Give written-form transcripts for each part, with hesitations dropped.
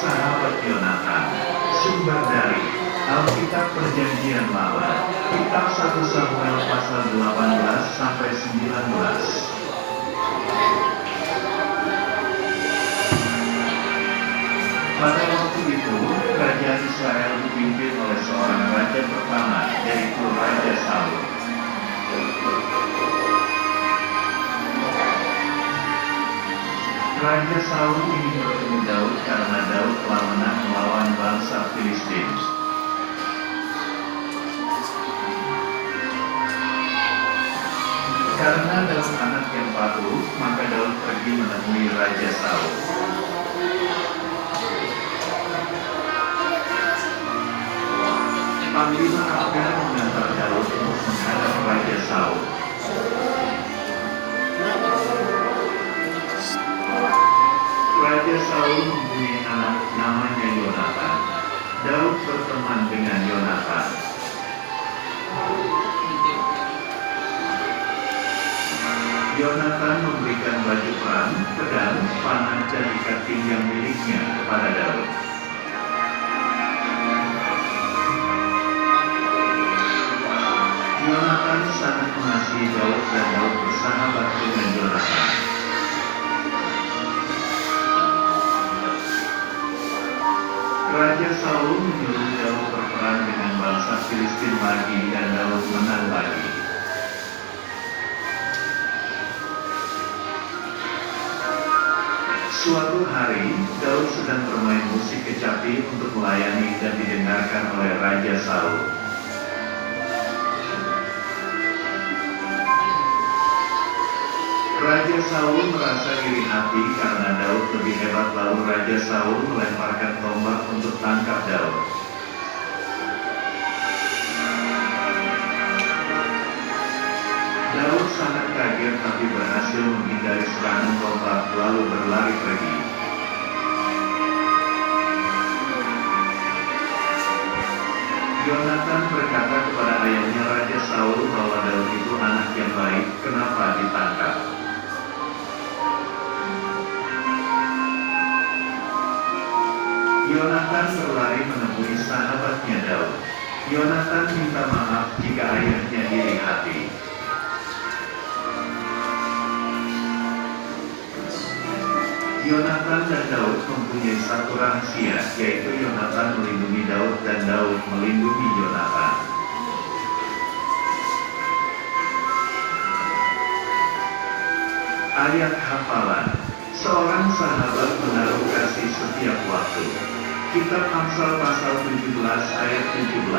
sahabat Yonatan. Sumber dari Alkitab Perjanjian Lama, kitab 1 Samuel pasal 18 sampai 19. Pada waktu itu, kerajaan Israel dipimpin oleh seorang raja pertama, yaitu Raja Saul. Raja Saul ingin bertemu Daud karena Daud telah menang melawan bangsa Filistin. Karena Daud anak yang patuh, maka Daud pergi menemui Raja Saul. Panglima Abner mengantar Daud untuk menghadap Raja Saul. Raja Saul mempunyai anak namanya Yonatan. Daud berteman dengan Yonatan. Yonatan memberikan baju perang, pedang, panah, dan ikat pinggang miliknya kepada Daud. Yonatan sangat mengasihi Daud dan Daud bersahabat dengan Yonatan. Raja Saul menyuruh Daud berperang dengan bangsa Filistin lagi dan Daud menang lagi. Suatu hari, Daud sedang bermain musik kecapi untuk melayani dan didengarkan oleh Raja Saul. Raja Saul merasa iri hati karena Daud lebih hebat, lalu Raja Saul melemparkan tombak untuk tangkap Daud. Daud sangat kaget tapi berhasil menghindari serangan tombak lalu berlari pergi. Yonatan berkata kepada ayahnya Raja Saul bahwa Daud itu anak yang baik, kenapa ditangkap? Yonatan berlari menemui sahabatnya Daud. Yonatan minta maaf jika ayahnya iri hati. Yonatan dan Daud mempunyai satu rahasia, yaitu Yonatan melindungi Daud dan Daud melindungi Yonatan. Ayat hafalan. Seorang sahabat menaruh kasih setiap waktu. Kitab Amsal pasal 17 ayat 17.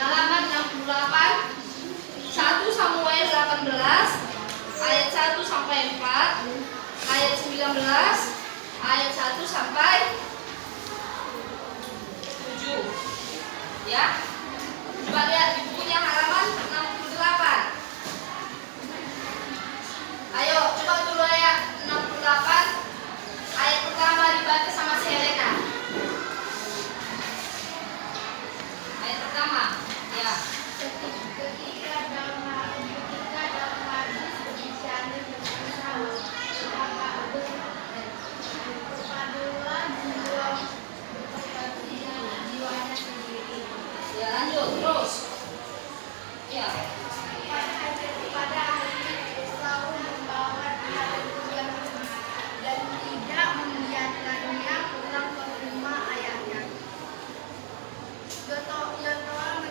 Halaman 68, 1 Samuel 18, ayat 1 sampai 4, ayat 19, ayat 1 sampai 7. Ya. Coba lihat di bukunya halaman 68. Ayo, coba dulu ayat 68, ayat pertama dibaca sama Selena. Ayat pertama, ya. Ketika dalam hadis berbicara dengan Saul, maka berpadulah jiwanya sendiri. Ya, lanjut terus. Ya. Pada akhirnya Saul membawa dia ke rumah dan tidak membiarkannya pulang ke rumah ayahnya. Yonatan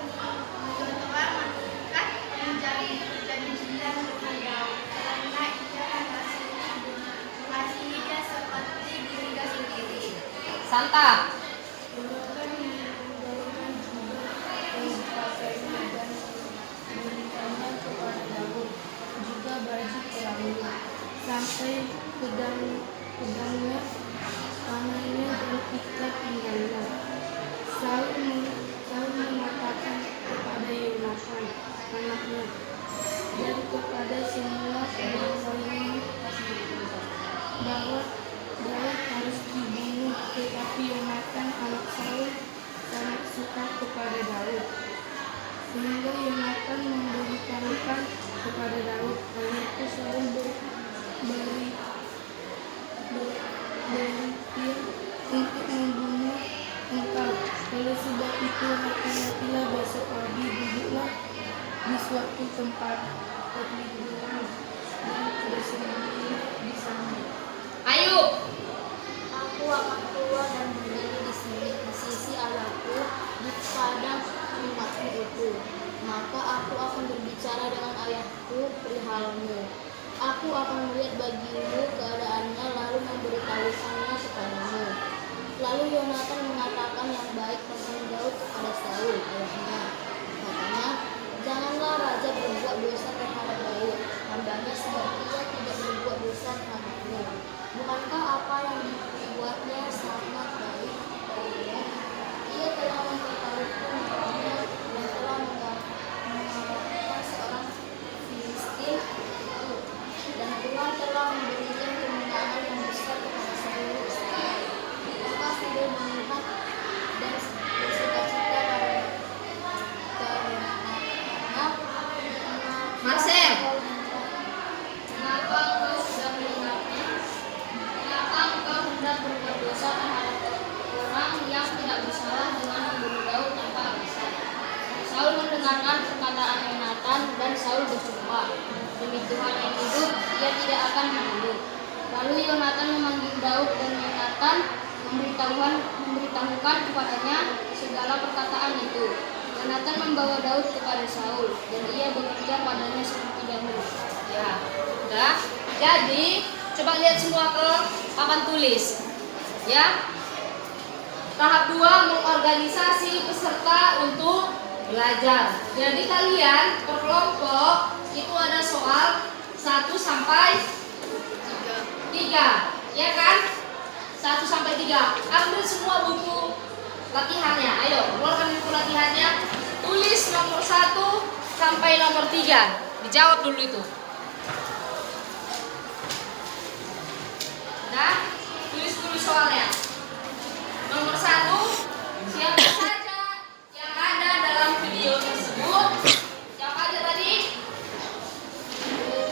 mengikat menjadi perjanjian dengan Daud karena ia mengasihi dia seperti dirinya sendiri. Santap. sampai pedangnya, panahnya, dan ikat pinggangnya. Saul mengatakan kepada Yonatan, anaknya, dan kepada semua orang lainnya bahwa Daud harus dibunuh, tetapi Yonatan anak Saul sangat suka kepada Daud, sehingga Yonatan memberitahukan kepada Daud. Karena itu Saul berpikir untuk membunuh engkau. Oleh sebab itu hati-hatilah, besok pagi duduklah di suatu tempat perlindungan dan bersembunyilah di sana. Ayo. Aku akan keluar dan berdiri di sisi Allahku di padang umatku itu. Maka aku akan berbicara dengan ayahku perihalmu. Aku akan melihat bagimu keadaannya lalu memberitahukannya kepadamu. Lalu Yonatan mengatakan yang baik tentang Daud kepada Saul ayahnya. Katanya, janganlah raja berbuat dosa terhadap Daud, hambanya, sebab ia tidak berbuat dosa terhadapmu. Bukankah apa yang dibuatnya sangat baik baginya? Ia telah mempertaruhkan nyawanya dan telah mengalahkan seorang Filistin itu. Dan Tuhan telah memberikan kemenangan yang besar kepada seluruh Israel. Maka Saul melihat dan bersuka-cita karena Marcel, kenapa engkau sudah melihatnya? Kenapa engkau hendak berbuat dosa terhadap orang yang tidak bersalah dengan membunuh Daud tanpa alasan? Saul mendengarkan perkataan Yonatan dan Saul bersumpah, demi Tuhan yang hidup, ia tidak akan membunuh. Lalu Yonatan memanggil Daud dan Yonatan memberitahukan kepadanya segala perkataan itu. Yonatan membawa Daud kepada Saul dan ia bekerja padanya seperti dahulu. Ya, udah. Jadi coba lihat semua ke papan tulis. Ya. Tahap 2, mengorganisasi peserta untuk belajar. Jadi kalian per kelompok itu ada soal 1 sampai 3. Ya kan? 1 sampai 3. Ambil semua buku latihannya. Ayo, keluarkan buku latihannya. Tulis nomor 1 sampai nomor 3. Dijawab dulu itu. Nah, tulis dulu soalnya. Nomor 1, siapa saja yang ada dalam video tersebut? Siapa aja tadi?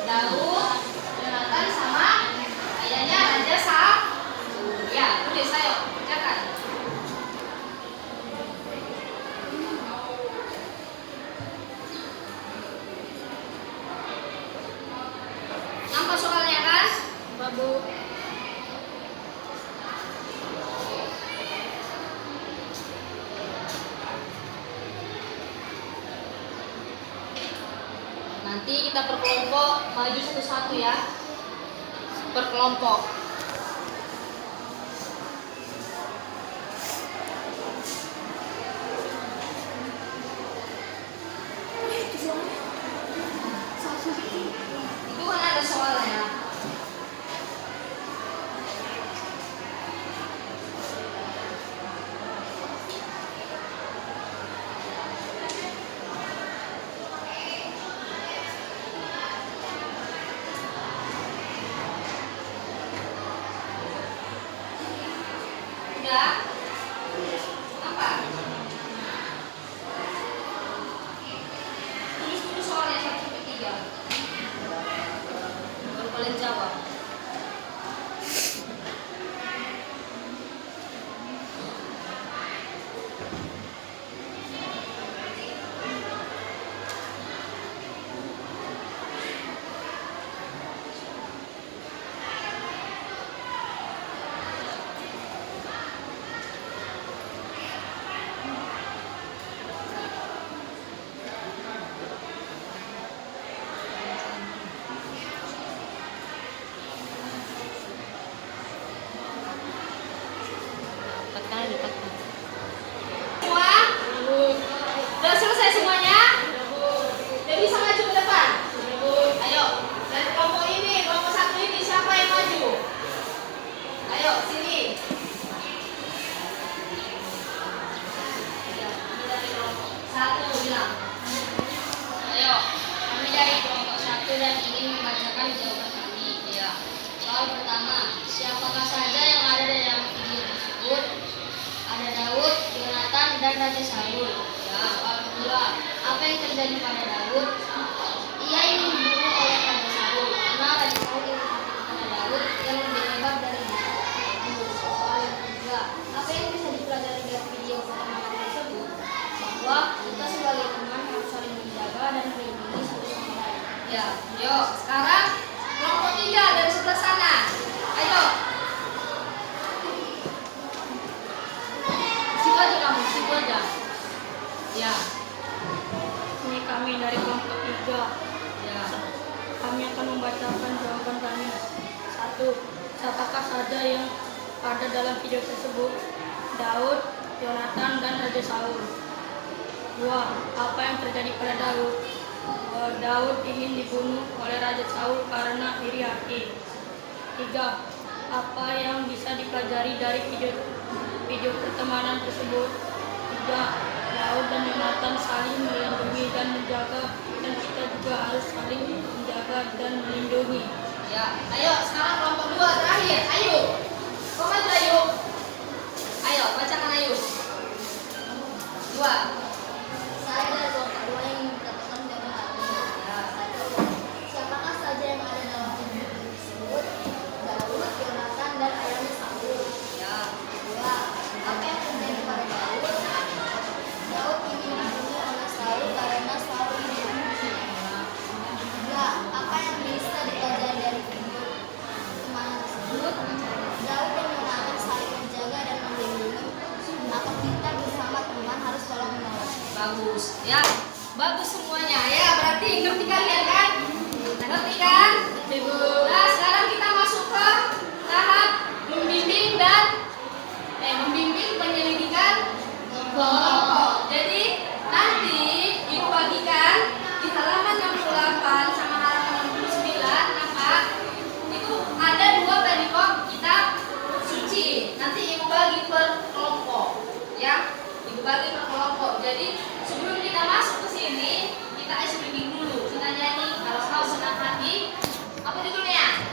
Daud, Yonatan sama ayahnya Raja Saul. Ya, tulis, ayo, kerjakan. Nampak soalnya kan? Babu. Nanti kita per kelompok maju satu-satu ya. Per kelompok. Itu kan ada soalnya. Daud. Ia ingin dibunuh oleh Raja Saul karena Raja Saul ingin membunuh Daud yang lebih hebat dari dia. Soal yang kedua, apa yang bisa dipelajari dari video pertemanan tersebut? Bahwa kita sebagai teman harus saling menjaga dan melindungi satu sama lain. Ya, yuk sekarang kelompok 3 dari sebelah sana. Ayo. Situ aja kamu, situ aja. Ya. Ini kami dari kelompok 3. Ya. Kami akan membacakan jawaban kami. 1. Siapakah saja yang ada dalam video tersebut? Daud, Yonatan, dan Raja Saul. 2. Apa yang terjadi pada Daud? Daud ingin dibunuh oleh Raja Saul karena iri hati. 3. Apa yang bisa dipelajari dari video pertemanan tersebut? 3. Daud dan Yonatan saling melindungi dan menjaga, dan kita juga harus saling menjaga dan melindungi. Ya, ayo sekarang kelompok 2 terakhir. Ayo. Kau maju ayo. Ayo, bacakan ayo. 2. Saya dari kelompok 2 yang mengatakan jawaban kami. Ya. 1. Siapakah saja yang ada dalam video tersebut? Daud, Yonatan, dan ayahnya Saul. Ya. 2. Apa yang terjadi pada Daud? Daud ingin dibunuh oleh Saul karena Saul dibunuh. 3. Apa yang bisa dipelajari dari video pertemanan tersebut? Daud dan Yonatan saling menjaga dan melindungi. Maka kita bersama teman harus tolong menolong. Bagus. Ya. Bagus semuanya. Ya, berarti ngerti kalian kan? Ngerti kan? Nah, sekarang kita masuk ke tahap membimbing penyelidikan kelompok. Jadi nanti ibu bagikan di halaman 68 sama halaman 69 apa? Itu ada 2 perikop kitab suci. Nanti ibu bagi per kelompok, ya. Ibu bagi per kelompok. Jadi sebelum kita masuk ke sini, kita isi dulu. Kita nyanyi kalau kau senang hati. Apa judulnya?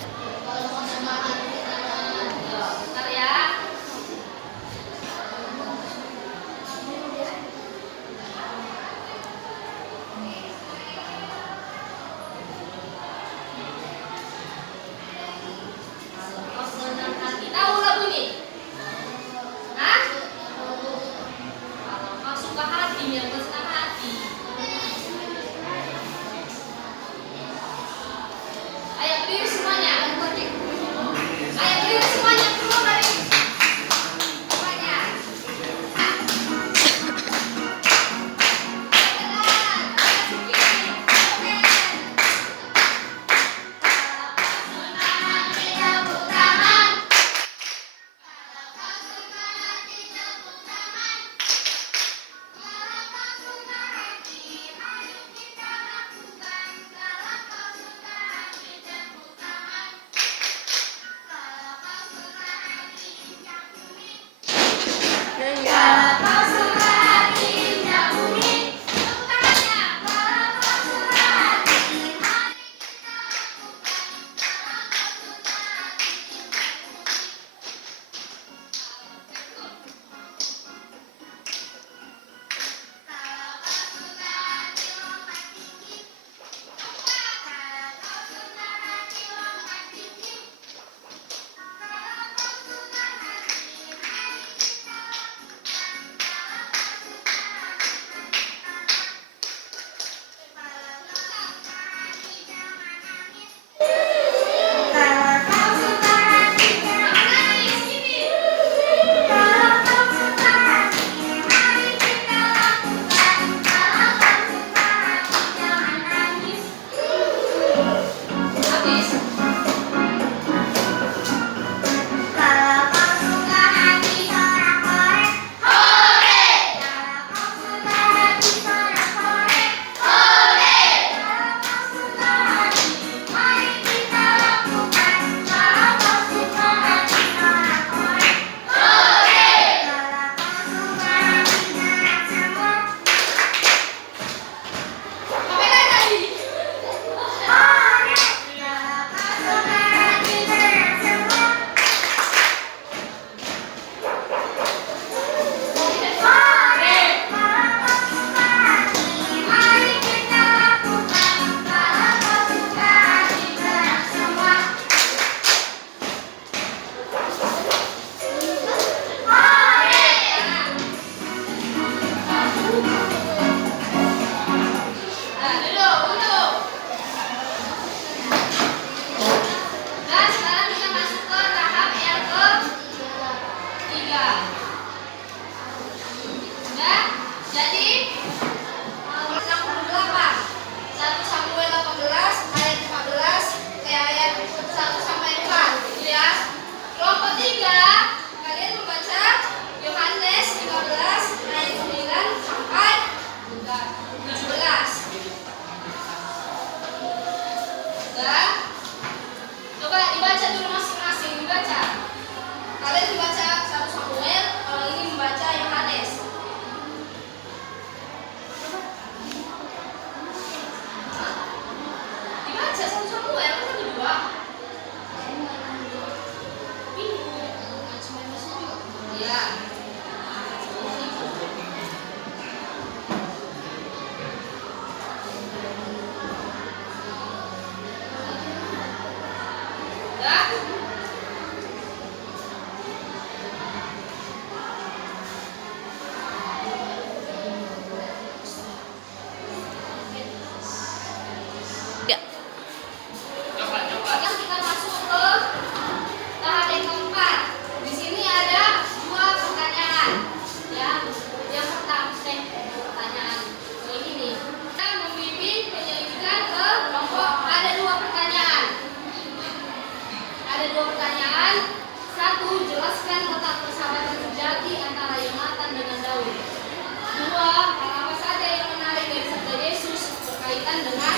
baca satu Samuel kan satu dua. Iya. Udah? Ya. Sekarang kita masuk ke tahap yang keempat. Di sini ada dua pertanyaan. Ya, yang pertama pertanyaan ini nih. Kita memimpin penyelidikan ke kelompok. Ada dua pertanyaan. Ada dua pertanyaan. Satu, jelaskan letak persahabatan sejati antara Yonatan dengan Daud. Dua, hal apa saja yang menarik dari sabda Yesus berkaitan dengan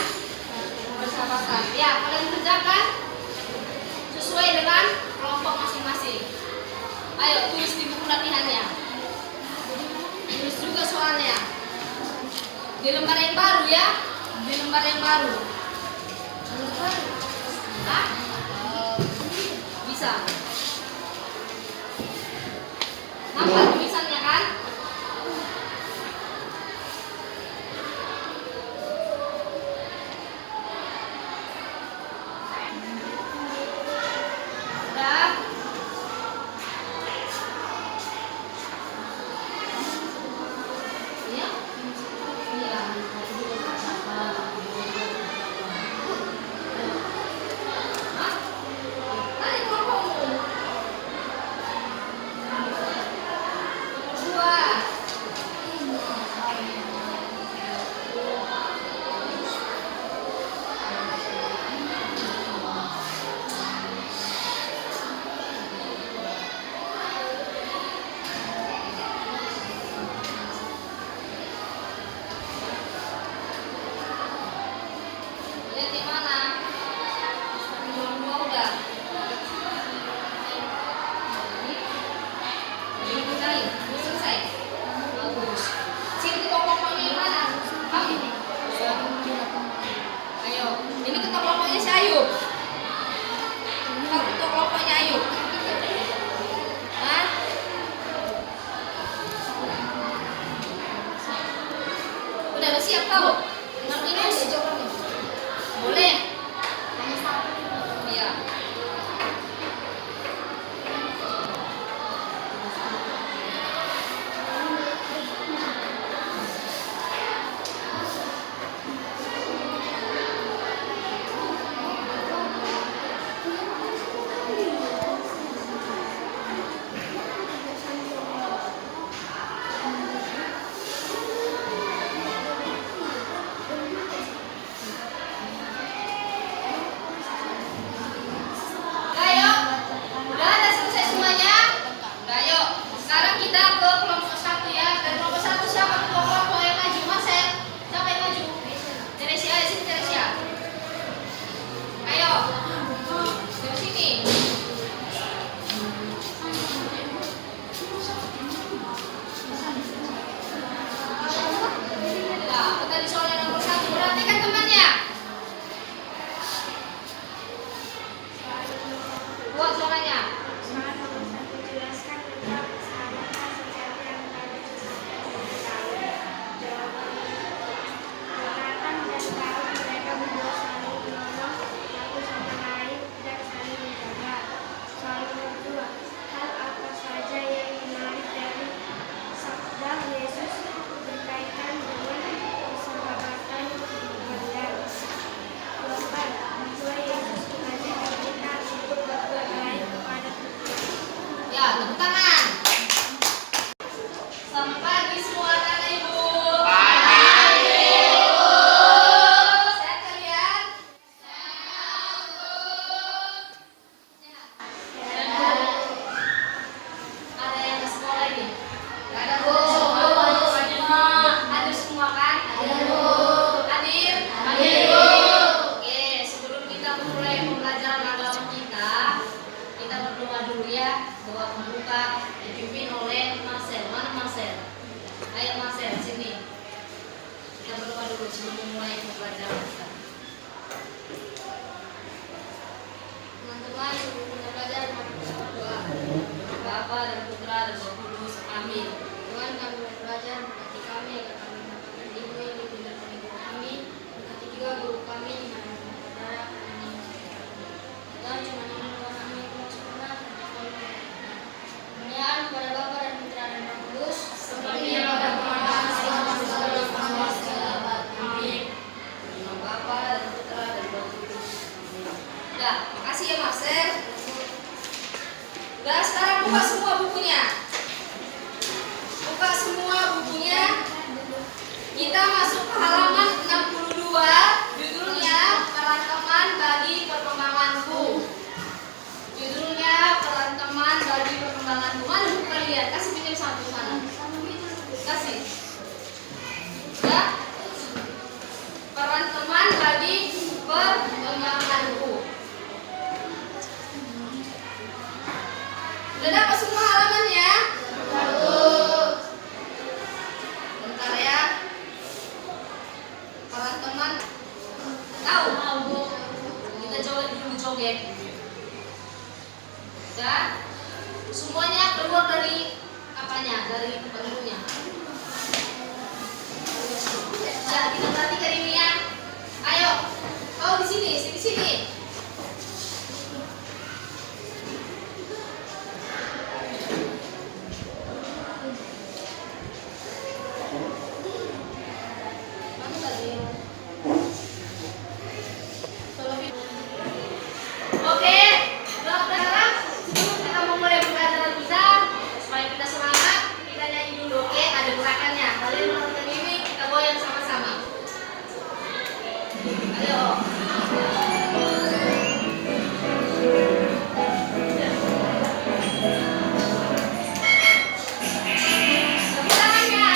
persahabatan. Ya, kalian kerjakan sesuai dengan kelompok masing-masing. Ayo tulis di buku latihannya. Tulis juga soalnya. Di lembar yang baru ya. Di lembar yang baru. Hah? Bisa. Nampak tulisannya kan? Udah? Iya? Iya. Hah? Tadi kelompokmu. joget. Ya, semuanya keluar dari apanya, dari penghulunya. Ya, kita perhatikan ini ya. Ayo, kau di sini, di sini. Oke, sekarang sebelum kita memulai pelajaran kita, supaya kita semangat, kita nyanyi dulu, oke? Ada gerakannya. Kalian menonton ini, kita goyang sama-sama. Ayo. Tepuk tangannya.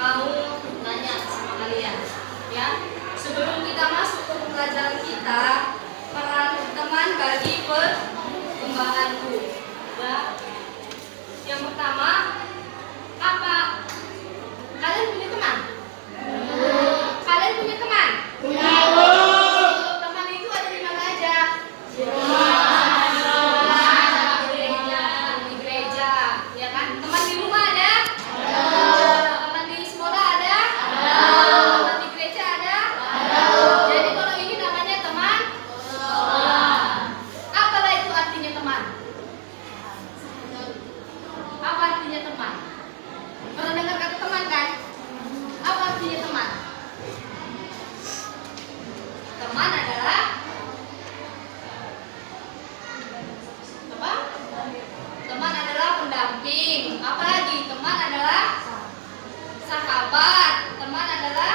Mau nanya sama kalian, ya. Sebelum kita masuk ke pelajaran kita, peran teman bagi perkembanganku. Ya. Yang pertama, apa? Kalian punya teman? Kalian punya teman? Teman itu ada di mana aja? Di gereja, ya kan? Teman di rumah ada? Teman di sekolah ada? Teman di gereja ada? Jadi kalau ini namanya teman sekolah. Apalah itu artinya teman? Apa artinya teman? Pernah dengar kata teman kan? Apa artinya teman? Teman adalah apa? Teman adalah pendamping. Apalagi teman adalah sahabat. Teman adalah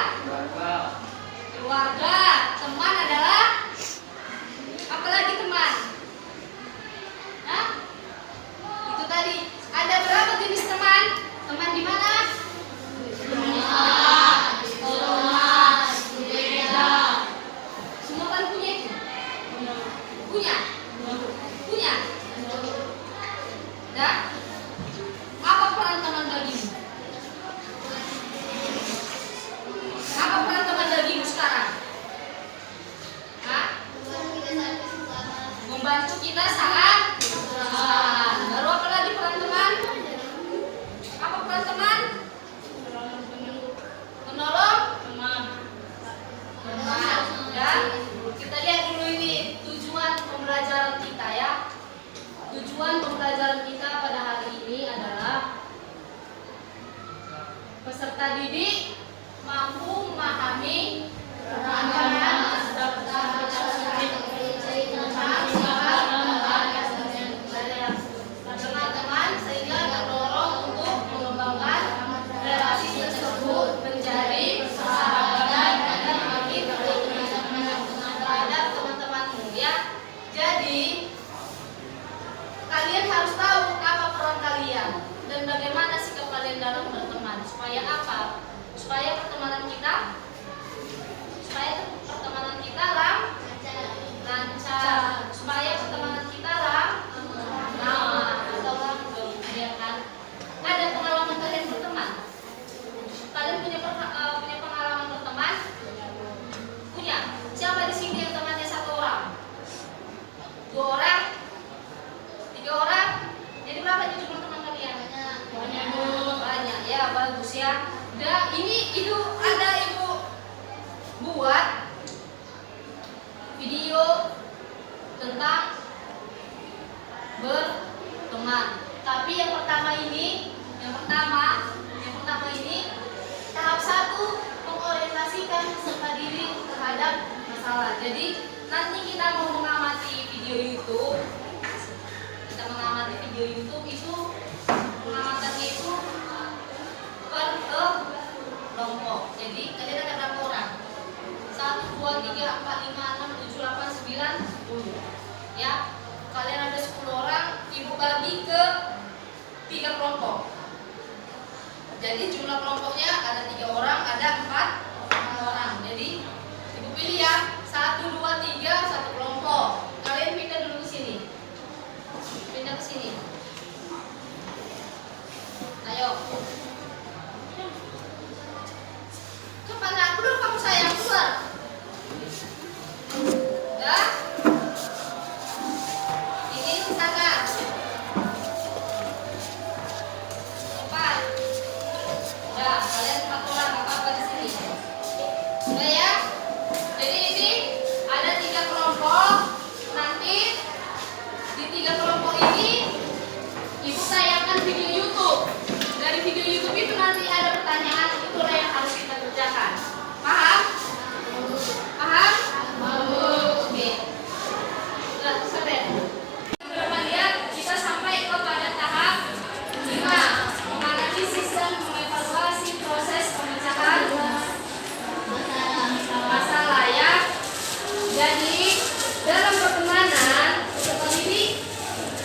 keluarga. Teman adalah apalagi teman? Hah? Itu tadi. Ada berapa jenis teman? Teman di mana? Semua kan 3, 4, 5, 6, 7, 8, 9, 10. Ya, kalian ada 10 orang, ibu bagi ke 3 kelompok. Jadi jumlah kelompoknya ada 3 orang, ada 4 orang. Jadi ibu pilih ya, 1, 2, 3, 1 kelompok. Kalian pindah dulu ke sini. Pindah ke sini. Ayo. Cepat aku dulu, kamu sayang keluar. Udah. Ini sana. Cepat. Udah, kalian 4 orang, nggak apa-apa di sini. Udah ya. Jadi ini ada 3 kelompok. Nanti di 3 kelompok ini ibu tayangkan video YouTube. Dari video YouTube itu nanti ada pertanyaan, itulah yang harus kita kerjakan. Paham? Paham? Oke. Udah selesai. Teman-teman lihat, kita sampai kepada tahap 5, menganalisis dan mengevaluasi proses pemecahan masalah ya. Jadi dalam pertemanan seperti ini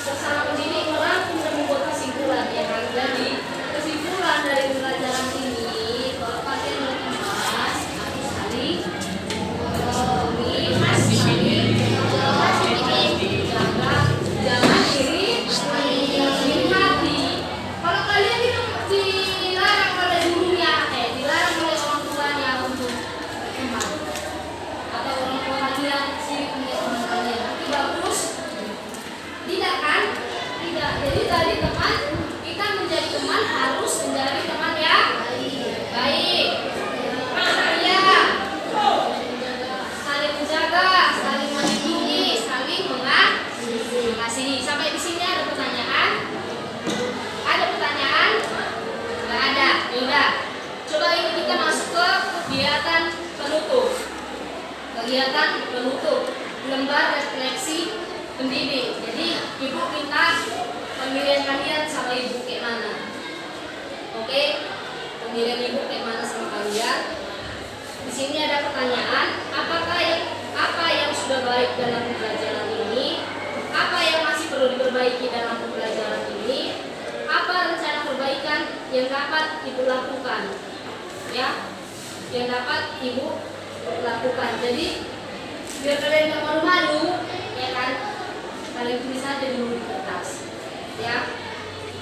bersama pendidik merangkum dan membuat kesimpulan ya kan. Jadi kesimpulan dari pembelajaran ini kalau kalian mengemas harus saling jangan iri hati. Kalau kalian itu dilarang oleh gurunya, dilarang oleh orang tuanya untuk berteman, atau orang tua kalian sirik menjadi teman kalian, itu bagus? Tidak kan? Tidak. Jadi dari teman kita menjadi teman harus menjadi teman yang baik. Iya. Saling menjaga, saling melindungi, saling mengasihi. Sampai di sini ada pertanyaan? Ada pertanyaan? Nggak ada. Yaudah. Coba ini kita masuk ke kegiatan penutup. Kegiatan penutup lembar refleksi pendidik. Jadi ibu minta pemilihan kalian sama ibu kayak mana? Oke? Pemilihan ibu kayak mana sama kalian? Di sini ada pertanyaan, apa yang sudah baik dalam pembelajaran ini? Apa yang masih perlu diperbaiki dalam pembelajaran ini? Apa rencana perbaikan yang dapat ibu lakukan? Ya, yang dapat ibu lakukan. Jadi biar kalian nggak malu-malu, ya kan? Kalian tulis aja dulu di kertas, ya.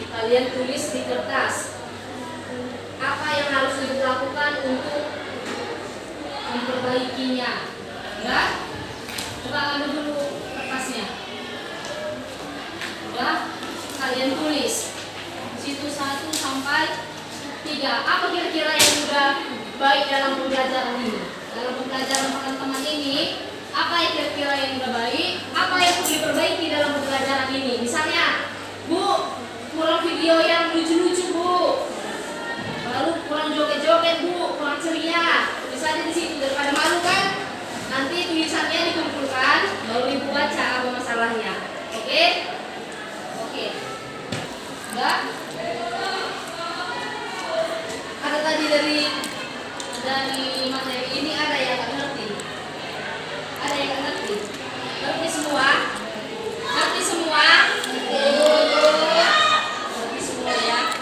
Kalian tulis di kertas apa yang harus ibu lakukan untuk memperbaikinya. Ya, coba ambil dulu kertasnya. Udah, kalian tulis situ 1 sampai 3. Apa kira-kira yang sudah baik dalam pembelajaran ini? Dalam pembelajaran teman-teman ini, apa yang kira-kira yang sudah baik? Apa yang perlu diperbaiki dalam pembelajaran ini? Misalnya, Bu, kurang video yang lucu-lucu, Bu. Lalu kurang joget-joget, Bu, kurang ceria. Misalnya di situ, daripada malu kan? Nanti tulisannya dikumpulkan, baru ibu baca apa masalahnya. Oke? Oke. Enggak? Ada tadi dari materi ini ada yang nggak ngerti? Ada yang nggak ngerti? Ngerti semua? Ngerti semua? Ngerti semua ya?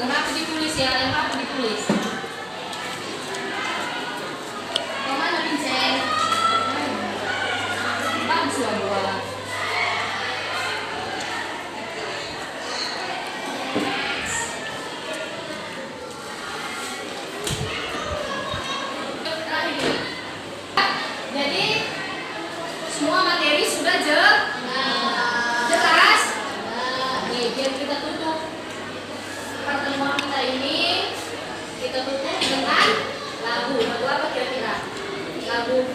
Yang rapi ditulis ya, yang rapi ditulis. Kemana Vincent? Bagus lah buat. Jadi semua materi sudah jelas. Nih, biar kita tutup pertemuan kita ini, kita tutup dengan lagu. Lagu apa kira-kira? Lagu